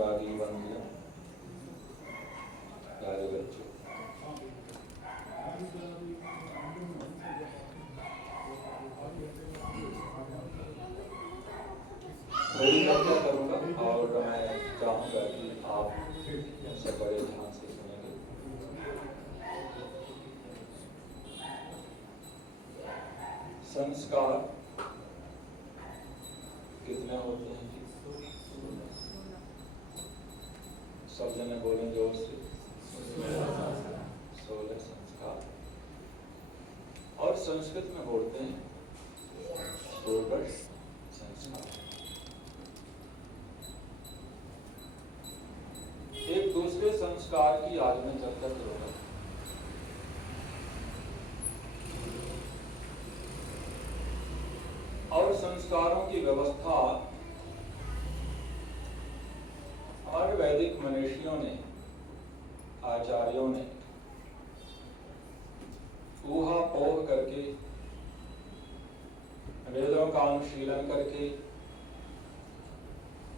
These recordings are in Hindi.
अनुरागी बंधुओं, प्यारे बच्चों, थोड़ी चर्चा करूंगा और मैं चाहूंगा कि आप सब बड़े ध्यान से सुनेंगे। संस्कार कितने होते हैं? सब जने बोलें जोर से। 16 संस्कार, और संस्कृत में बोलते हैं 16 संस्कार। एक दूसरे संस्कार की आज मैं चर्चा करूंगा। और संस्कारों की व्यवस्था हमारे वैदिक मनीषियों ने, आचार्यों ने ऊहापोह करके, वेदों का अनुशीलन करके,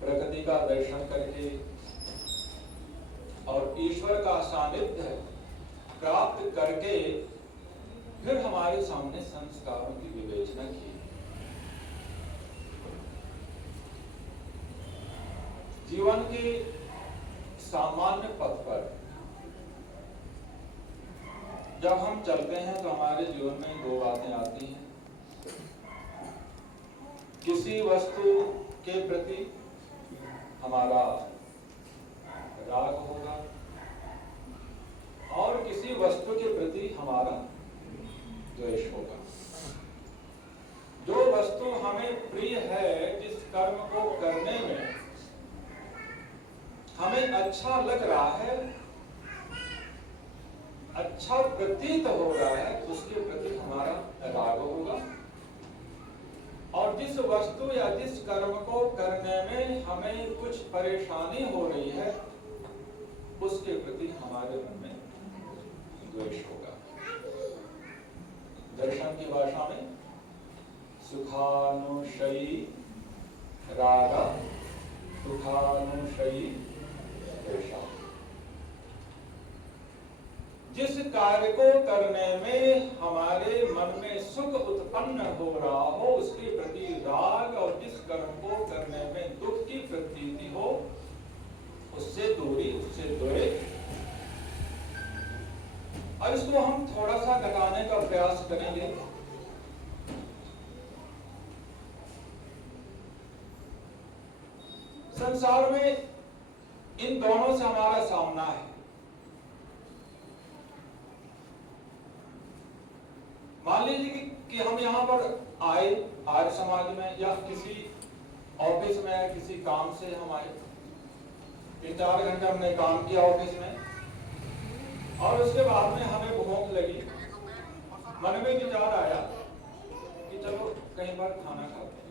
प्रकृति का दर्शन करके और ईश्वर का सानिध्य प्राप्त करके फिर हमारे सामने संस्कारों की विवेचना की। जीवन के सामान्य पथ पर जब हम चलते हैं तो हमारे जीवन में दो बातें आती हैं। किसी वस्तु के प्रति हमारा राग होगा और किसी वस्तु के प्रति हमारा द्वेष होगा। जो वस्तु हमें प्रिय है, जिस कर्म को करने में हमें अच्छा लग रहा है, अच्छा प्रतीत हो रहा है, उसके प्रति हमारा राग होगा। और जिस वस्तु या जिस कर्म को करने में हमें कुछ परेशानी हो रही है, उसके प्रति हमारे मन में द्वेष होगा। दर्शन की भाषा में सुखानुशयी राग, दुखानुशयी द्वेष। जिस कार्य को करने में हमारे मन में सुख उत्पन्न हो रहा हो, उसके प्रति राग, और जिस कर्म को करने में दुख की प्रतीति हो, उससे दूरी, उससे द्वेष। और इसको हम थोड़ा सा घटाने का प्रयास करेंगे। संसार में इन दोनों से हमारा सामना है। मान लीजिए कि हम यहाँ पर आए आर्य समाज में, या किसी ऑफिस में, किसी काम से हम आए। 3-4 घंटे हमने काम किया ऑफिस में, और उसके बाद में हमें भूख लगी। मन में विचार आया कि चलो कहीं पर खाना खाते हैं।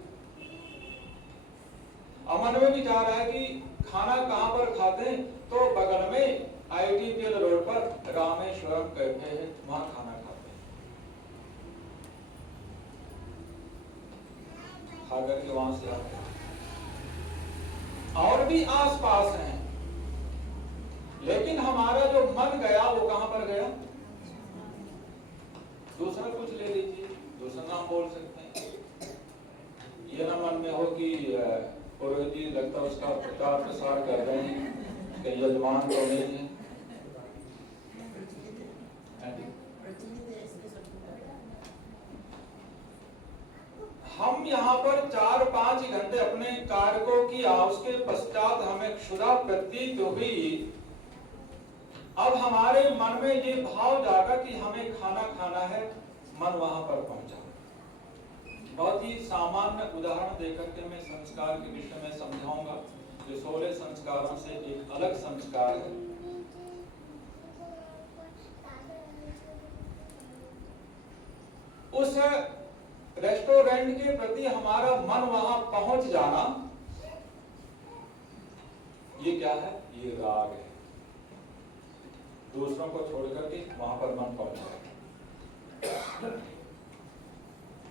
अब मन में विचार आया कि खाना कहाँ पर खाते हैं, तो बगल में ITPL रोड पर रामेश्वरम कैफे है, वहां खाना खाते हैं। खाकर के वहां से आते हैं। और भी आसपास हैं, लेकिन हमारा जो मन गया वो कहां पर गया? दूसरा कुछ ले लीजिए, दूसरा नाम बोल सकते हैं। ये ना मन में हो कि पुरोहित जी लगता है उसका प्रचार प्रसार कर रहे हैं, कहीं यजमान तो नहीं है। हम यहाँ पर 4-5 घंटे अपने कार्य को किया, उसके पश्चात हमें क्षुधा प्रतीत हुई। अब हमारे मन में ये भाव जागा कि हमें खाना खाना है, मन वहां पर पहुंचा। बहुत ही सामान्य उदाहरण देकर के मैं संस्कार के विषय में समझाऊंगा, जो 16 संस्कारों से एक अलग संस्कार है। उस रेस्टोरेंट के प्रति हमारा मन वहां पहुंच जाना, ये क्या है? ये राग है। दूसरों को छोड़ करके वहां पर मन पहुंचा।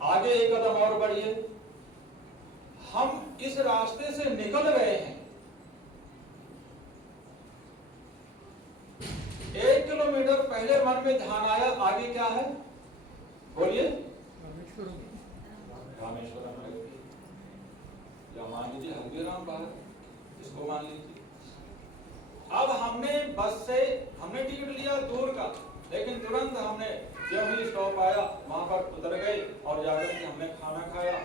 आगे एक कदम और बढ़िए, हम इस रास्ते से निकल रहे हैं, पहले मन में ध्यान आया, आगे क्या है बोलिए? रामेश्वरम या मान लीजिए हल्दीराम बाहर, इसको मान लीजिए। अब हमने बस से हमने टिकट लिया दूर का, लेकिन तुरंत हमने जब ही स्टॉप आया वहां पर उतर गए और जाकर के हमने खाना खाया।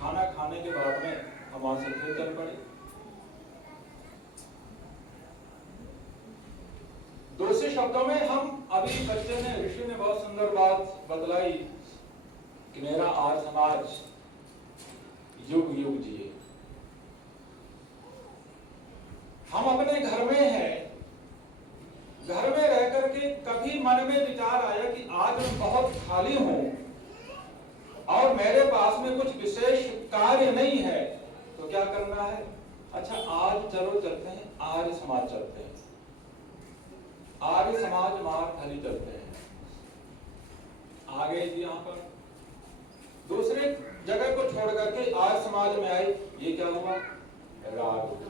खाना खाने के बाद में हम वहां से फिर चल पड़े। दूसरे शब्दों में हम अभी बच्चे ने ऋषि ने बहुत सुंदर बात बतलाई कि मेरा आज समाज युग युग जिए। हम अपने घर में हैं, घर में रह करके कभी मन में विचार आया कि आज मैं बहुत खाली हूं और मेरे पास में कुछ विशेष कार्य नहीं है, तो क्या करना है? अच्छा आज चलो चलते हैं, आर्य समाज चलते हैं, आर्य समाज मार्ग धरी चलते हैं। आ गए जी यहां पर, दूसरे जगह को छोड़ करके आर्य समाज में आए। ये क्या हुआ? राग।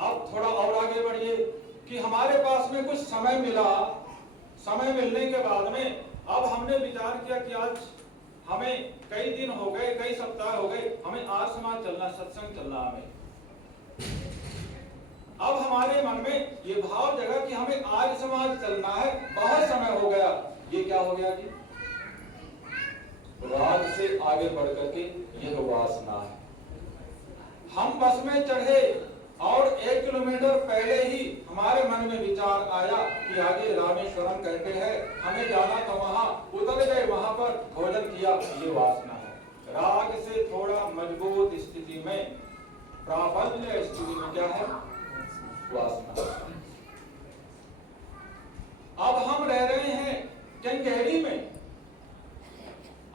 अब थोड़ा और आगे बढ़िए कि हमारे पास में कुछ समय मिला। समय मिलने के बाद में अब हमने विचार किया कि आज हमें कई दिन हो गए, कई सप्ताह हो गए, हमें आर्य समाज चलना, सत्संग चलना। हमें अब हमारे मन में ये भाव जगा कि हमें आर्य समाज चलना है, बहुत समय हो गया। ये क्या हो गया जी? राग से आगे बढ़ करके यह वासना है। हम बस में चढ़े और 1 किलोमीटर पहले ही हमारे मन में विचार आया कि आगे रामेश्वरम कहते हैं, हमें जाना था, वहां उतर गए, वहां पर भोजन किया। ये वासना है। राग से थोड़ा मजबूत स्थिति में, प्राबल्य स्थिति में क्या है? वासना। अब हम रह रहे हैं कंकेरी में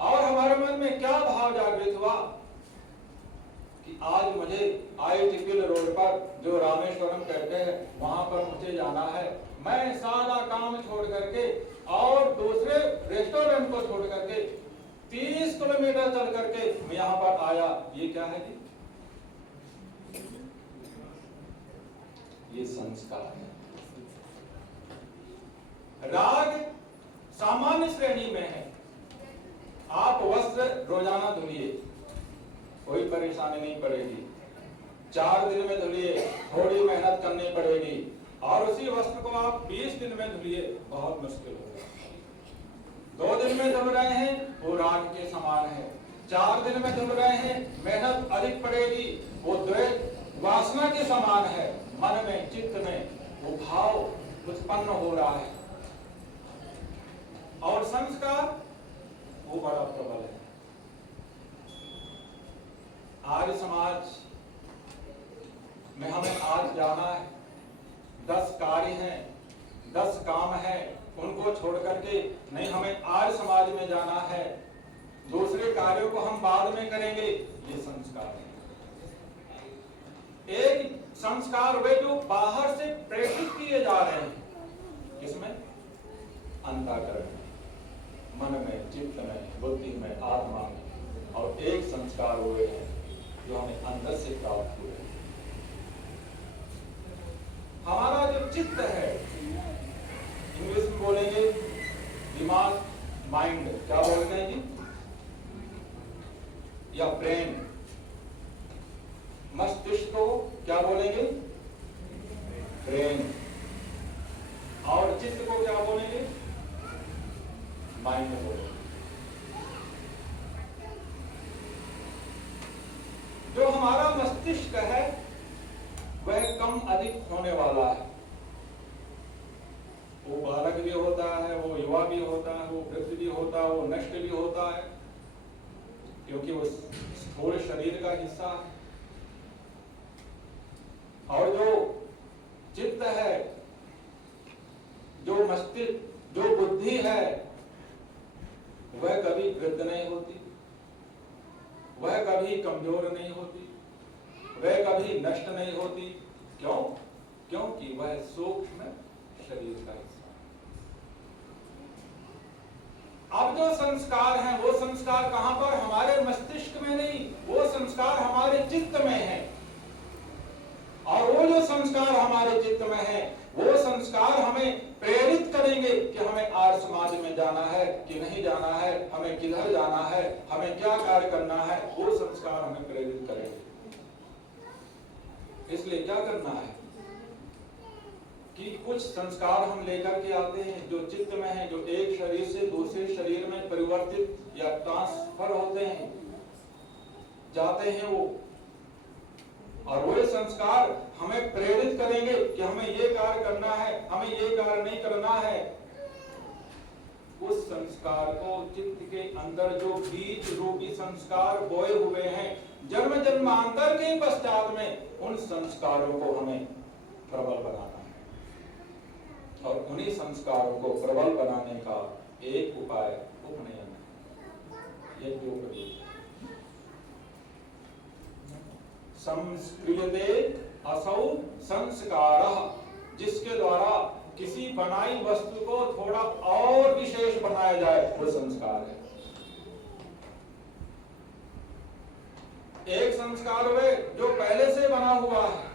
और हमारे मन में क्या भाव जागृत हुआ कि आज मुझे ITPL रोड पर जो रामेश्वरम कहते हैं वहां पर मुझे जाना है। मैं सारा काम छोड़ करके और दूसरे रेस्टोरेंट को छोड़ करके 30 किलोमीटर चल करके मैं यहां पर आया। ये क्या है जी? ये संस्कार है। राग सामान्य श्रेणी में है। आप वस्त्र रोजाना धुलिए, कोई परेशानी नहीं पड़ेगी। 4 दिन में धुलिए, थोड़ी मेहनत करनी पड़ेगी। और उसी वस्त्र को आप 20 दिन में धुलिए, बहुत मुश्किल होगा। 2 दिन में धुल रहे हैं, वो राग के समान है। 4 दिन में धुल रहे हैं, मेहनत अधिक पड़ेगी, वो द्वेष वासना के समान है। मन में, चित्त में वो भाव उत्पन्न हो रहा है। और संस्कार वो बड़ा प्रबल है। आर्य समाज में हमें आज जाना है, 10 कार्य हैं, 10 काम हैं, उनको छोड़ करके नहीं, हमें आर्य समाज में जाना है। दूसरे कार्यों को हम बाद में करेंगे। ये संस्कार है। एक संस्कार वे जो बाहर से प्रेषित किए जा रहे हैं, किसमें? अंतःकरण में, मन में, चित्त में, बुद्धि में, आत्मा में। और एक संस्कार हुए हैं जो हमें अंदर से प्राप्त हुए हैं। हमारा जो चित्त है, इंग्लिश में बोलेंगे दिमाग, माइंड, क्या बोलते हैं जी? या ब्रेन। मस्तिष्क को क्या बोलेंगे? ब्रेन। और चित्त को क्या बोलेंगे? माइंड बोलेंगे। जो हमारा मस्तिष्क है वह कम अधिक होने वाला है। वो बालक भी होता है, वो युवा भी होता है, वो वृद्ध भी होता है, वो नष्ट भी होता है, क्योंकि वो स्थूल शरीर का हिस्सा है। और जो चित्त है, जो मस्तिष्क, जो बुद्धि है, वह कभी वृद्ध नहीं होती, वह कभी कमजोर नहीं होती, वह कभी नष्ट नहीं होती। क्यों? क्योंकि वह सूक्ष्म शरीर का हिस्सा है। अब जो संस्कार हैं, वो संस्कार कहां पर? हमारे मस्तिष्क में नहीं, वो संस्कार हमारे चित्त में है। और वो जो संस्कार हमारे चित्त में है, वो संस्कार हमें प्रेरित करेंगे कि हमें आर्य समाज में जाना है कि नहीं जाना है, हमें किधर जाना है, हमें क्या कार्य करना है, वो संस्कार हमें प्रेरित करेंगे। इसलिए क्या करना है कि कुछ संस्कार हम लेकर के आते हैं जो चित्त में है, जो एक शरीर से दूसरे शरीर में परिवर्तित या ट्रांसफर होते हैं, जाते हैं वो, और वो संस्कार हमें प्रेरित करेंगे कि हमें ये कार्य करना है, हमें ये कार्य नहीं करना है। उस संस्कार को चित्त के अंदर जो बीज रूपी संस्कार बोए हुए हैं, जन्म जन्मांतर के पश्चात में उन संस्कारों को हमें प्रबल बनाना है। और उन्हीं संस्कारों को प्रबल बनाने का एक उपाय उपनयन है। यज्ञोपवीत संस्क्रियते असौ संस्कारः, जिसके द्वारा किसी बनाई वस्तु को थोड़ा और विशेष बनाया जाए, वो संस्कार है। एक संस्कार वे जो पहले से बना हुआ है,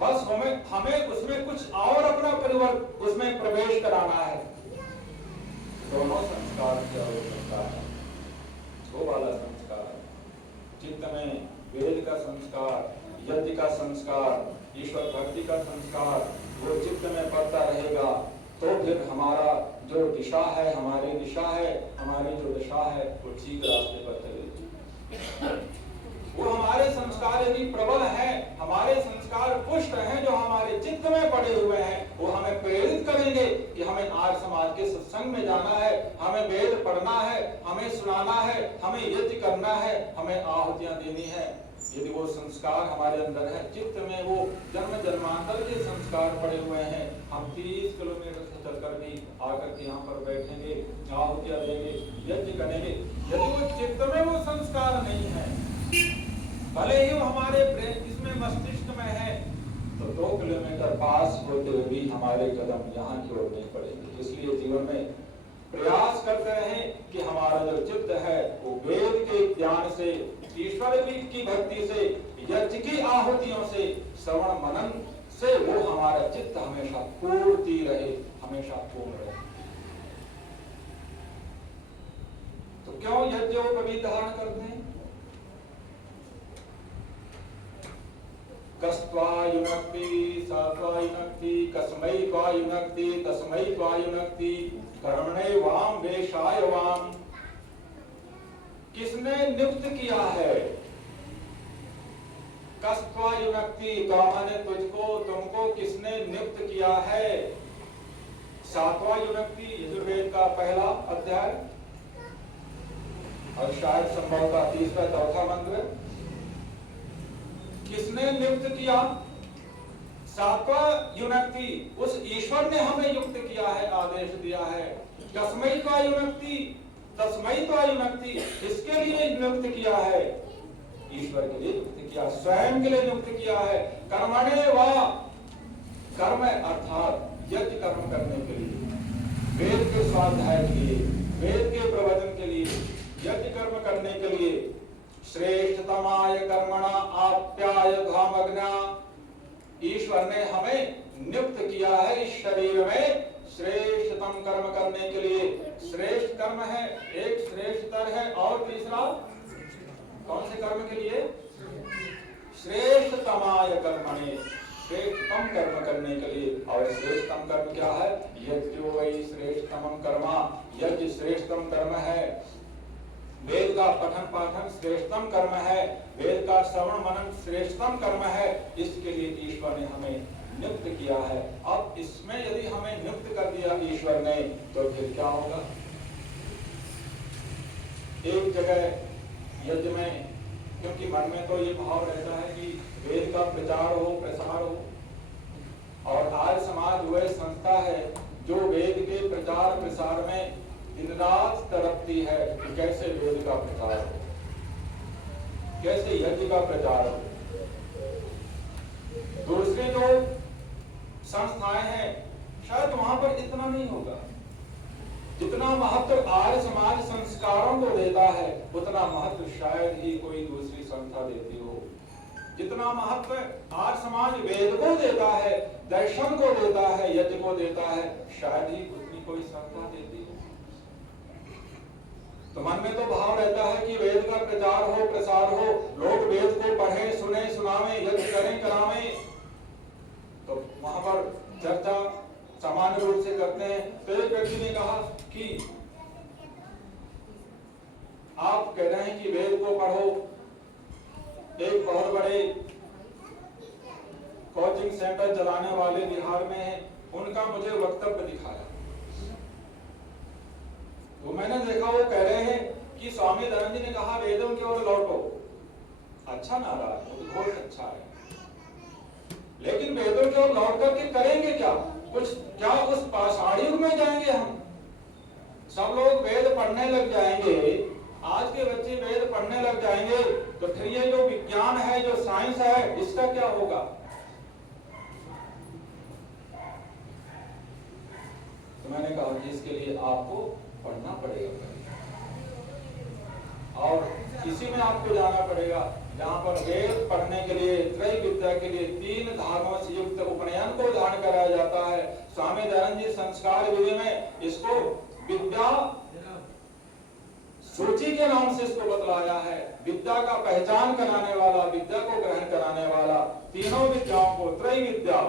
बस हमें उसमें कुछ और अपना परिवर्तन उसमें प्रवेश कराना है। दोनों संस्कार की आवश्यकता है। वो वाला संस्कार चित्त में वेद का संस्कार, यज्ञ का संस्कार, ईश्वर भक्ति का संस्कार वो चित्त में पड़ता रहेगा, तो फिर हमारा जो दिशा है, हमारी दिशा है, हमारी जो दिशा है वो ठीक रास्ते पर चलेगी। वो हमारे संस्कार यदि प्रबल हैं, हमारे संस्कार पुष्ट हैं, जो हमारे चित्त में पड़े हुए हैं, वो हमें प्रेरित करेंगे कि हमें आर्य समाज के सत्संग में जाना है, हमें वेद पढ़ना है, हमें सुनाना है, हमें यज्ञ करना है, हमें आहुतियां देनी है। यदि वो संस्कार हमारे अंदर है, चित्त में वो जन्म जन्मांतर के संस्कार पड़े हुए हैं, हम 30 किलोमीटर से चलकर भी आकर के यहाँ पर बैठेंगे, आहुतियां देंगे, यज्ञ करेंगे, यदि वो चित्त में वो संस्कार नहीं है, भले ही वो हमारे इसमें मस्तिष्क में है, तो 2 किलोमीटर पास होते हुए भी हमारे कदम यहाँ की ओर नहीं पड़ेंगे। इसलिए जीवन में प्रयास करते रहें कि हमारा जो चित्त है वो वेद के ज्ञान से, ईश्वर की भक्ति से, यज्ञ की आहुतियों से, श्रवण मनन से वो हमारा चित्त हमेशा पूर्ति रहे, हमेशा पूर्ण रहे। तो क्यों यज्ञोपवीत धारण करते हैं? कस्त्वायुनक्ति सत्वायुनक्ति कस्मै त्वायुनक्ति तस्मै त्वायुनक्ति कर्मणे वाम वेशाय वाम। किसने नियुक्त किया है? कस्त्वायुनक्ति, माने तुझको, तुमको किसने नियुक्त किया है? सात्वायुनक्ति यजुर्वेद का पहला अध्याय और शायद संभवतः तीसरा चौथा मंत्र। किसने नियुक्त किया? सात्वा युनक्ति, उस ईश्वर ने हमें युक्त किया है, आदेश दिया है। कस्मै त्वा युनक्ति, तस्मै त्वा युनक्ति, किसके लिए नियुक्त किया है? ईश्वर के लिए नियुक्त किया, स्वयं के लिए नियुक्त किया है। कर्मणे वा, कर्म अर्थात यज्ञ कर्म करने के लिए, वेद के स्वाध्याय के लिए, वेद के प्रवचन के लिए, यज्ञ कर्म करने के लिए, श्रेष्ठतमाय कर्मणा आप्याय धामग्ना, ईश्वर ने हमें नियुक्त किया है इस शरीर में श्रेष्ठतम कर्म करने के लिए। श्रेष्ठ कर्म है, एक श्रेष्ठतर है, और तीसरा कौन से कर्म के लिए? श्रेष्ठतमाय कर्मणे, श्रेष्ठतम कर्म करने के लिए। और श्रेष्ठतम कर्म क्या है? यज्ञो वै श्रेष्ठतमं कर्म, यज्ञ श्रेष्ठतम कर्म है। वेद का पठन पाठन श्रेष्ठतम कर्म है, वेद का श्रवण मनन श्रेष्ठतम कर्म है। इसके लिए ईश्वर ने हमें नियुक्त किया है। अब इसमें यदि हमें नियुक्त कर दिया ईश्वर ने, तो फिर क्या होगा? एक जगह यज्ञ में, क्योंकि मन में तो ये भाव रहता है कि वेद का प्रचार हो, प्रसार हो, और आर्य समाज वह संस्था है जो वेद के प्रचार प्रसार में दिन रात तड़पती है कि कैसे वेद का प्रचार हो, कैसे यज्ञ का प्रचार हो। दूसरी जो संस्थाएं हैं, शायद वहां पर इतना नहीं होगा। जितना महत्व आर्य समाज संस्कारों को देता है, उतना महत्व शायद ही कोई दूसरी संस्था देती हो। जितना महत्व आर्य समाज वेद को देता है, दर्शन को देता है, यज्ञ को देता है, शायद ही उतनी कोई श्रद्धा देती है। तो मन में तो भाव रहता है कि वेद का प्रचार हो, प्रसार हो, लोग वेद को पढ़े, सुने, सुनावे, यज्ञ करें, करावें। तो वहां पर चर्चा सामान्य रूप से करते हैं। तो एक व्यक्ति ने कहा कि आप कह रहे हैं कि वेद को पढ़ो, एक बहुत बड़े कोचिंग सेंटर चलाने वाले बिहार में हैं, उनका मुझे वक्तव्य दिखाया। तो मैंने देखा वो कह रहे हैं कि स्वामी दयानंद जी ने कहा वेदों की ओर लौटो। अच्छा नारा है, उद्घोष अच्छा है, लेकिन वेदों की ओर लौट करके करेंगे क्या? कुछ क्या उस पाषाण युग में जाएंगे हम? सब लोग वेद पढ़ने लग जाएंगे, आज के बच्चे वेद पढ़ने लग जाएंगे, तो फिर ये जो विज्ञान है, जो साइंस है, इसका क्या होगा? तो मैंने कहा कि इसके लिए आपको पढ़ना पड़ेगा और किसी में आपको जाना पड़ेगा जहां पर वेद पढ़ने के लिए, त्रय विद्या के लिए 3 धागों से युक्त उपनयन को धारण कराया जाता है। स्वामी दयानंद जी संस्कार विधि में इसको विद्या सूची के नाम से इसको बतलाया है। विद्या का पहचान कराने वाला, विद्या को ग्रहण कराने वाला, तीनों विद्याओं को, त्रय विद्या,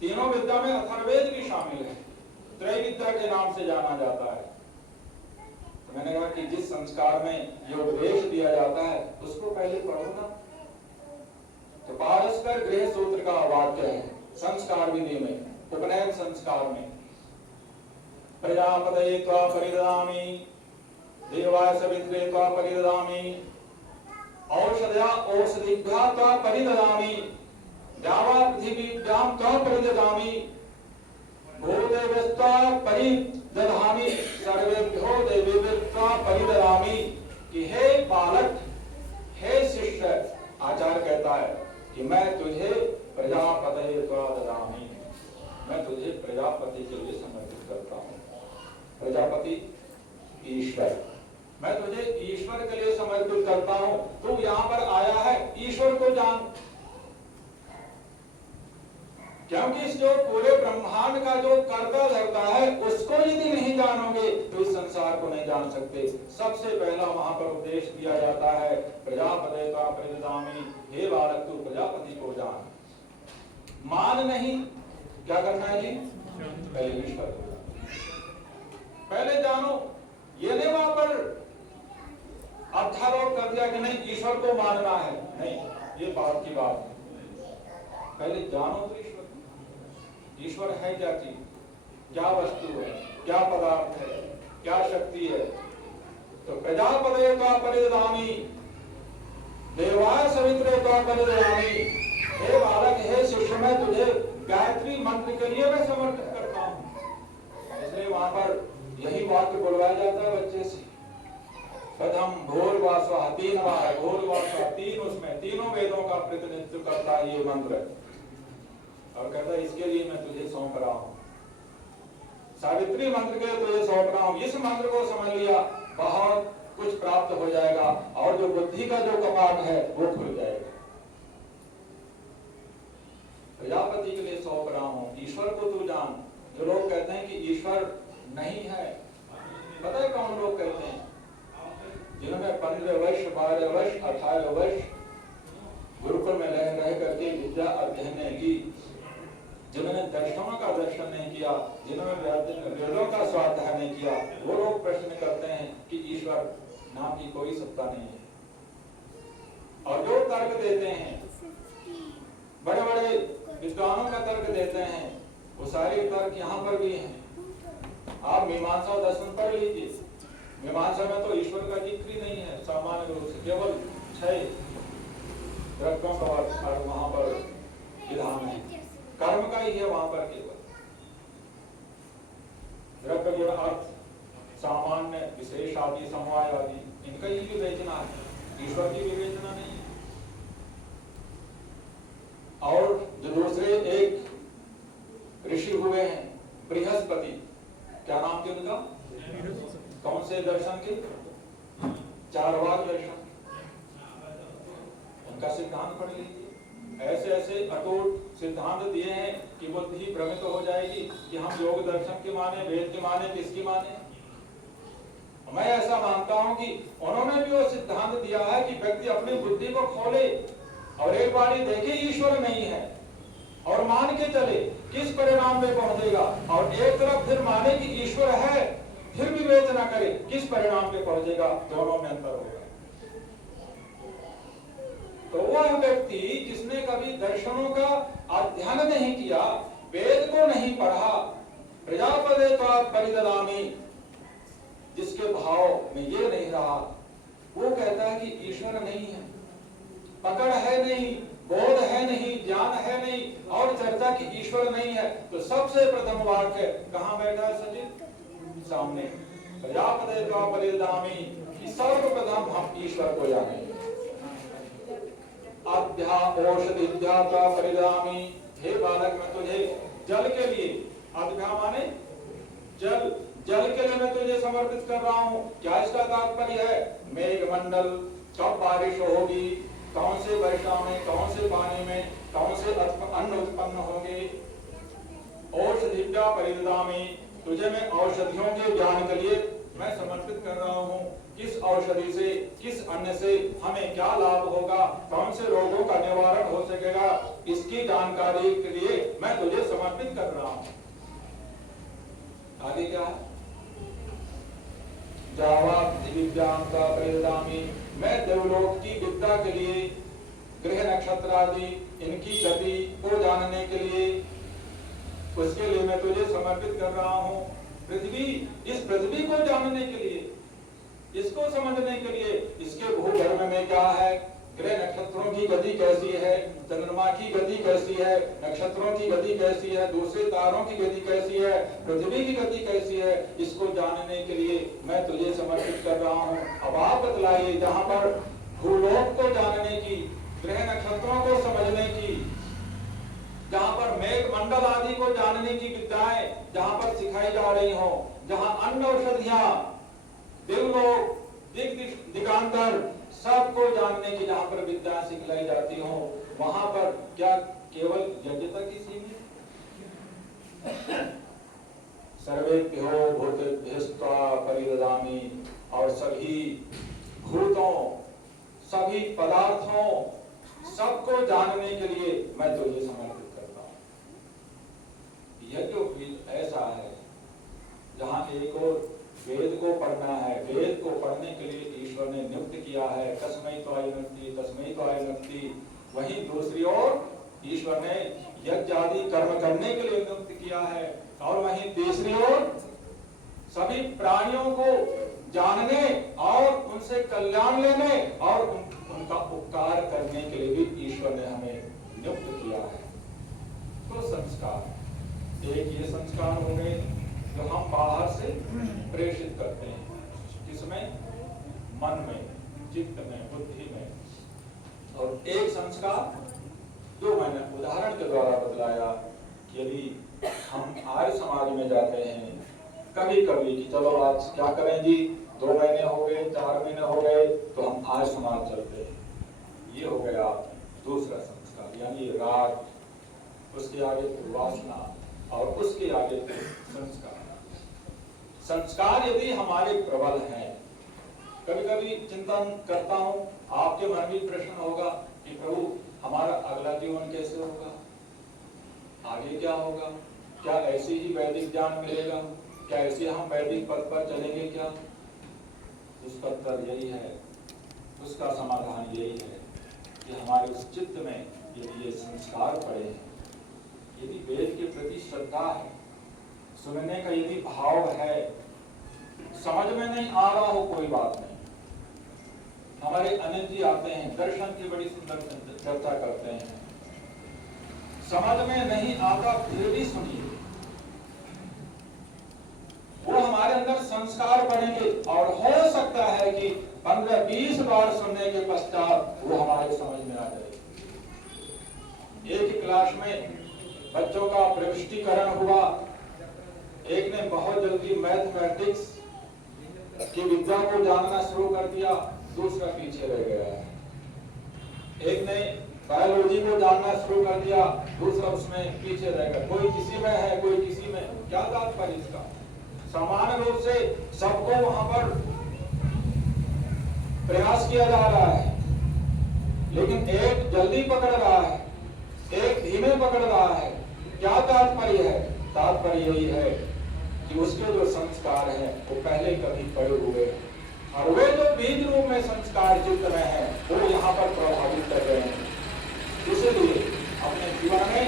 तीनों विद्या में अथर्ववेद भी शामिल है, त्रय विद्या के नाम से जाना जाता है। तो मैंने कहा कि जिस संस्कार में ये उपदेश दिया जाता है उसको पहले पढ़ो ना। तो पारस्पर गृह सूत्र का वाक्य है संस्कार विधि में, उपनयन संस्कार में, प्रजापतये त्वा परिददामि देवाय सवित्रे त्वा परिददामि औषधया औषधिभ्या त्वा परिददामि द्यावा पृथिवीभ्यां त्वा परिददामि भूदेवस्त्वा परिदधामि सर्वेभ्यो देवेभ्यो त्वा परिददामि। कि हे बालक, हे शिष्य, आचार्य कहता है कि मैं तुझे प्रजापतये त्वा ददामि, मैं तुझे प्रजापति के लिए समर्पित करता हूँ। प्रजापति ईश्वर, मैं तुझे ईश्वर के लिए समर्पित करता हूं। तू यहां पर आया है, ईश्वर को जान, क्योंकि इस जो पूरे ब्रह्मांड का जो कर्ता धरता है उसको यदि नहीं जानोगे तो इस संसार को नहीं जान सकते। सबसे पहला वहां पर उपदेश दिया जाता है प्रजापते त्वा परिददामि, हे बालक तू प्रजापति को जान। मान नहीं, क्या करना है जी? पहले ईश्वर को पहले जानो। ये नहीं वहां पर अध्यारोप कर दिया कि नहीं ईश्वर को मानना है, नहीं, ये बात की बात। पहले जानो तो ईश्वर, ईश्वर है क्या चीज, क्या वस्तु है, क्या पदार्थ है, क्या शक्ति है। तो प्रजापतये त्वा परिददामि देवाय सवित्रे त्वा परिददामि, हे बालक, हे शिष्य, मैं तुझे गायत्री मंत्र के लिए मैं समर्पित करता हूं। इसलिए वहां पर यही वाक्य बोलवाया जाता है बच्चे से, प्रथम भूर्भुवः स्वः, 3 बार भूर्भुवः स्वः, 3 उसमें तीनों वेदों का प्रतिनिधित्व करता है ये मंत्र। और कहता है इसके लिए मैं तुझे सौंप रहा हूं, सावित्री मंत्र के लिए तुझे सौंप रहा हूं। इस मंत्र को समझ लिया, बहुत कुछ प्राप्त हो जाएगा और जो बुद्धि का जो कपाट है वो खुल जाएगा। प्रजापति के लिए सौंप रहा हूं, ईश्वर को तू जान। जो लोग कहते हैं कि ईश्वर नहीं है, पता है कौन लोग कहते हैं? जिन्होंने 15 वर्ष, 12 वर्ष, 18 वर्ष गुरुकुल में रह करके विद्या अध्ययन की, जिन्होंने दर्शनों का दर्शन नहीं किया, जिन्होंने वेदों का स्वाध्याय नहीं किया, वो लोग प्रश्न करते हैं कि ईश्वर नाम की कोई सत्ता नहीं है। और जो तर्क देते हैं, बड़े बड़े विद्वानों का तर्क देते हैं, वो सारे तर्क यहाँ पर भी हैं। आप मीमांसा दर्शन पढ़ लीजिए, मीमांसा में तो ईश्वर का जिक्र ही नहीं है सामान्य रूप से, केवल 6 द्रव्यों का वहां पर विधान है, कर्म का ही है वहां पर केवल। द्रव्य गुण अर्थ सामान्य विशेष आदि समवाय आदि इनका ही विवेचना है, ईश्वर की विवेचना नहीं है। और जो दूसरे एक ऋषि हुए हैं बृहस्पति, क्या नाम थे उनका? कौन से दर्शन के? चारवाक दर्शन। उनका सिद्धांत पढ़ लीजिए, ऐसे ऐसे अटूट सिद्धांत दिए हैं कि बुद्धि भ्रमित हो जाएगी कि हम योग दर्शन के माने, वेद के माने, किसकी माने। मैं ऐसा मानता हूं कि उन्होंने भी वो सिद्धांत दिया है कि व्यक्ति अपनी बुद्धि को खोले और एक बार देखे ईश्वर नहीं है और मान के चले, किस परिणाम में पहुंचेगा। और एक तरफ फिर माने कि ईश्वर है, फिर विवेचना करे किस परिणाम पे पहुंचेगा, दोनों में अंतर होगा। तो वह व्यक्ति जिसने कभी दर्शनों का अध्ययन नहीं किया, वेद को नहीं पढ़ा, प्रजापते परिददामी, जिसके भाव में ये नहीं रहा, वो कहता है कि ईश्वर नहीं है, पकड़ है नहीं, बोध है नहीं, ज्ञान है नहीं, और चर्चा की ईश्वर नहीं है। तो सबसे प्रथम वाक्य कहां बैठा है सचिव? सामने, प्रजापते परिददामी, कि सर्वप्रथम हम ईश्वर को जाने। अध्या औषधिध्या परिददामी, हे बालक मैं तुझे जल के लिए, अध्या माने जल, जल के लिए मैं तुझे समर्पित कर रहा हूँ। क्या इसका तात्पर्य है? मेघमंडल, कब बारिश होगी, कौन से वर्षा में, कौन से पानी में, कौन से अन्न उत्पन्न होंगे। औषधिव्या परिददामी, तुझे मैं औषधियों के ज्ञान के लिए मैं समर्पित कर रहा हूँ। किस औषधि से, किस अन्न से हमें क्या लाभ होगा, कौन से रोगों का निवारण हो सकेगा, इसकी जानकारी के लिए मैं तुझे समर्पित कर रहा हूँ। आगे क्या है? जावा दिव्याम का परिददामी, मैं देवलोक की विद्या के लिए, ग्रह नक्षत्र आदि इनकी गति को जानने के लिए, उसके लिए मैं तुझे समर्पित कर रहा हूँ। पृथ्वी, इस पृथ्वी को जानने के लिए, इसको समझने के लिए, इसके भूगर्भ में क्या है, ग्रह नक्षत्रों की गति कैसी है, चंद्रमा की गति कैसी है, नक्षत्रों की गति कैसी है, दूसरे तारों की गति कैसी है, पृथ्वी की गति कैसी है, इसको जानने के लिए मैं तुझे समर्पित कर रहा हूँ। अब आप बतलाइए, जहाँ पर भूलोक को जानने की, ग्रह नक्षत्रों को समझने की, जहाँ पर मेघ मंडल आदि को जानने की विद्याएं जहाँ पर सिखाई जा रही हो, जहाँ अन्न औषधियां, देवलोक, दिगांतर सबको जानने की जहाँ पर विद्या सिखलाई जाती हो, वहां पर क्या केवल यज्ञ तक ही सीमित? सर्वेभ्यो भूतेभ्यस्त्वा परिददामी, और सभी भूतों, सभी पदार्थों, सबको जानने के लिए मैं तुझे समर्पित करता हूँ। यज्ञ ऐसा है जहाँ एक और वेद को पढ़ना है, वेद को पढ़ने के लिए ईश्वर ने नियुक्त किया है, तस्मै त्वाय नक्ति। वहीं दूसरी ओर ईश्वर ने यज्ञ आदि कर्म करने के लिए नियुक्त किया है, और वहीं तीसरी ओर सभी प्राणियों को जानने और उनसे कल्याण लेने और उनका उपकार करने के लिए भी ईश्वर ने हमें नियुक्त किया है। तो संस्कार, एक ये संस्कार हो गए जो हम बाहर से प्रेषित करते हैं, किसमें? मन में, चित्त में, बुद्धि में। और एक संस्कार जो मैंने उदाहरण के द्वारा बतलाया, यदि हम आर्य समाज में जाते हैं कभी कभी कि चलो आज क्या करें जी, 2 महीने हो गए, 4 महीने हो गए, तो हम आर्य समाज चलते हैं। ये हो गया दूसरा संस्कार, यानी राग, उसके आगे वासना, और उसके आगे संस्कार। संस्कार यदि हमारे प्रबल हैं, कभी कभी चिंतन करता हूँ, आपके मन में प्रश्न होगा कि प्रभु हमारा अगला जीवन कैसे होगा, आगे क्या होगा, क्या ऐसे ही वैदिक ज्ञान मिलेगा, क्या ऐसे हम वैदिक पद पर चलेंगे क्या? उसका उत्तर यही है, उसका समाधान यही है कि हमारे उस चित्त में यदि ये संस्कार पड़े हैं, यदि वेद के प्रति श्रद्धा है, सुनने का यदि भाव है, समझ में नहीं आ रहा हो कोई बात नहीं। हमारे अनिल जी आते हैं, दर्शन की बड़ी सुंदर चर्चा करते हैं, समझ में नहीं आता फिर भी सुनिए, वो हमारे अंदर संस्कार बढ़ेंगे, और हो सकता है कि 15-20 बार सुनने के पश्चात वो हमारे समझ में आ जाए। एक ही क्लास में बच्चों का प्रविष्टिकरण हुआ, एक ने बहुत जल्दी मैथमेटिक्स की विद्या को जानना शुरू कर दिया, दूसरा पीछे रह गया। एक ने बायोलॉजी को जानना शुरू कर दिया, दूसरा उसमें पीछे रह गया, कोई किसी में है कोई किसी में, क्या तात्पर्य इसका? समान रूप से सबको वहां पर प्रयास किया जा रहा है, लेकिन एक जल्दी पकड़ रहा है, एक धीमे पकड़ रहा है। क्या तात्पर्य है? तात्पर्य यही है कि उसके जो संस्कार हैं वो पहले कभी पड़े हुए हैं, और वे जो बीज रूप में संस्कार चित्त में हैं वो यहाँ पर प्रभावित कर रहे हैं। इसलिए अपने जीवन में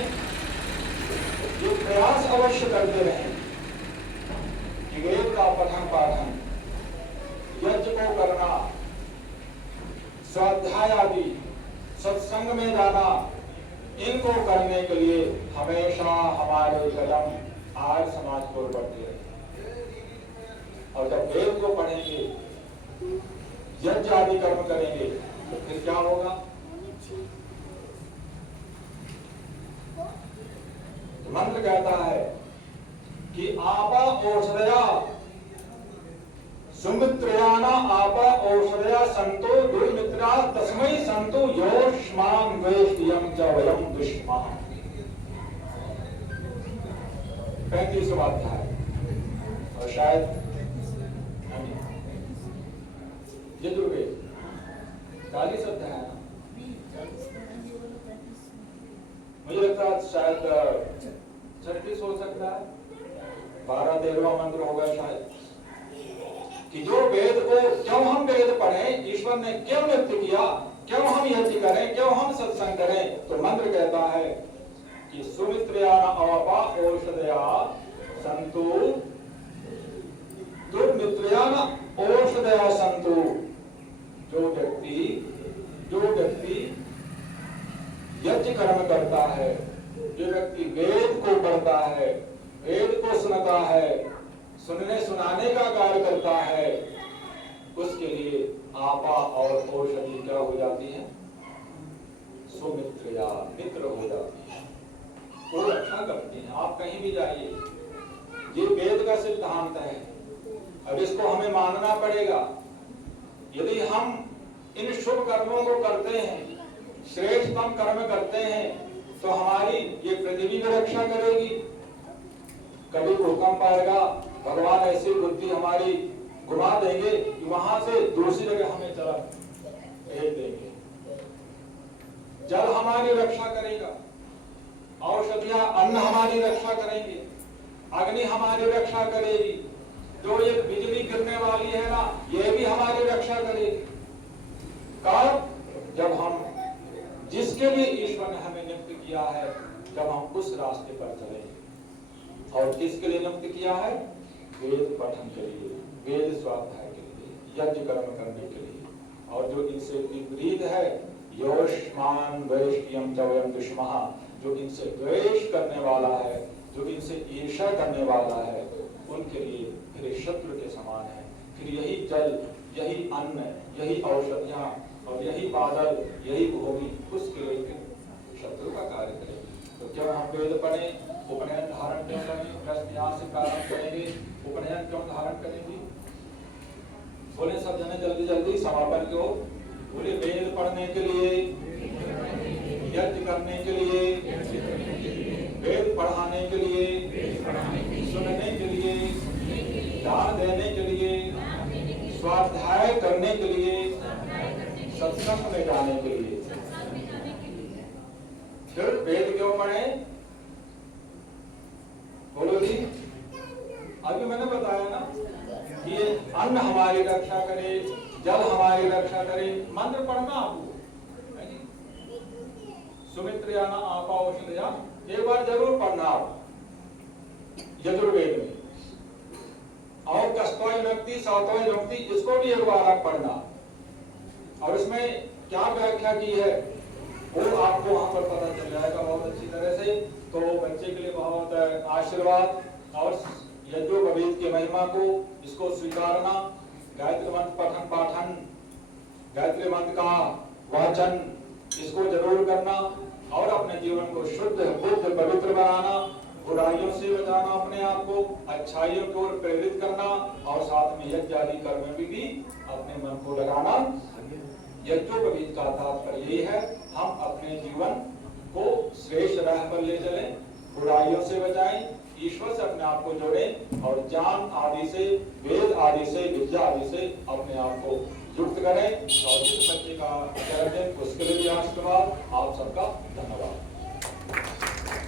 ये प्रयास अवश्य करते रहें कि वेद का पठन पाठन, यज्ञ को करना, स्वाध्याय आदि, सत्संग में जाना, इनको करने के लिए हमेशा हमारे कदम आर्य समाज को बढ़ते रहे। और जब वेद को पढ़ेंगे, यज्ञ आदि कर्म करेंगे, तो फिर क्या होगा? तो मंत्र कहता है कि आपा औषधया सुमित्रयाना आपा औषधया संतो दुर्मित्रा तस्मै संतो योष्मान् वेष्टियं च वयं दुष्मः। 35वां अध्याय, और शायद यजुर्वेद 40 अध्याय है ना, मुझे लगता है शायद 36 हो सकता है, 12-13वां मंत्र होगा शायद, कि जो वेद को, क्यों हम वेद पढ़ें, ईश्वर ने क्यों नित्य किया, क्यों हम यज्ञ करें, क्यों हम सत्संग करें? तो मंत्र कहता है कि सुमित्रयाना अवपा औषधया संतु दुर्मित्रयाना औषधया संतु। जो व्यक्ति यज्ञ कर्म करता है, जो व्यक्ति वेद को पढ़ता है, वेद को सुनता है, सुनने सुनाने का कार्य करता है, उसके लिए आपा और औषधि क्या हो जाती है? सुमित्रया, मित्र हो जाती है, वो रक्षा करती है। आप कहीं भी जाइए, ये वेद का सिद्धांत है, अब इसको हमें मानना पड़ेगा। यदि हम इन शुभ कर्मों को करते हैं, श्रेष्ठतम कर्म करते हैं, तो हमारी ये पृथ्वी की रक्षा करेगी। कभी भूकंप आएगा, भगवान ऐसी बुद्धि हमारी घुमा देंगे कि वहां से दूसरी जगह हमें चला भेज देंगे। जल हमारी रक्षा करेगा, औषधियां अन्न हमारी रक्षा करेंगे, अग्नि हमारी रक्षा करेगी, जो ये बिजली गिरने वाली है ना, ये भी हमारी रक्षा करेगी। कब? जब हम जिसके लिए ईश्वर ने हमें नियुक्त किया है, जब हम उस रास्ते पर चलेंगे। और किसके लिए नियुक्त किया है? वेद पठन के लिए, वेद स्वाध्याय के लिए, यज्ञ कर्म करने के लिए। और जो इनसे विपरीत है, योष्मान् वेष्टियं च वयं दुष्मः, जो इनसे द्वेष करने वाला है, जो इनसे ईर्ष्या करने वाला है, उनके लिए फिर शत्रु के समान है। फिर यही जल, यही अन्न, यही औषधियां और यही बादल, यही भूमि उसके लिए शत्रु का कार्य करेगी। तो क्यों हम वेद पढ़ें, उपनयन धारण क्यों करें? प्रश्न यहाँ से प्रारंभ करेंगे, उपनयन क्यों धारण करेंगे? बोले सब जने जल्दी जल्दी समापन की ओर। बोले वेद पढ़ने के लिए, यज्ञ करने के लिए, वेद पढ़ाने के लिए, सुनने के लिए, दान देने के लिए, स्वाध्याय करने के लिए, सत्संग में जाने के लिए। फिर वेद क्यों पढ़ें? बोलो जी, अभी मैंने बताया ना कि ये अन्न हमारी रक्षा करे, जल हमारी रक्षा करे। मंत्र पढ़ना आपको, सुमित्रयाना आपा औषधया, एक बार जरूर पढ़ना आप यजुर्वेद में। और कष्टोय व्यक्ति, सातोय व्यक्ति, इसको भी एक बार आप पढ़ना। और इसमें क्या व्याख्या की है वो आपको वहां पर पता चल जाएगा बहुत अच्छी तरह से। तो बच्चे के लिए बहुत आशीर्वाद, और यज्ञोपवीत की महिमा को, इसको स्वीकारना, गायत्री मंत्र पठन पाठन, गायत्री मंत्र का वाचन, इसको जरूर करना, और अपने जीवन को शुद्ध बुद्ध पवित्र बनाना, बुराइयों से बचाना, अपने आप को अच्छाइयों की ओर प्रेरित करना, और साथ में यज्ञ आदि कर्म में भी अपने मन को लगाना। यज्ञोपवीत का तात्पर्य यही है, हम अपने जीवन को श्रेष्ठ राह पर ले चलें, बुराइयों से बचाएं, ईश्वर से अपने आप को जोड़ें और ज्ञान आदि से, वेद आदि से, विद्या आदि से अपने आप को युक्त करें। और जिस बच्चे का जन्मदिन उसके लिए भी आशीर्वाद, आप सबका धन्यवाद।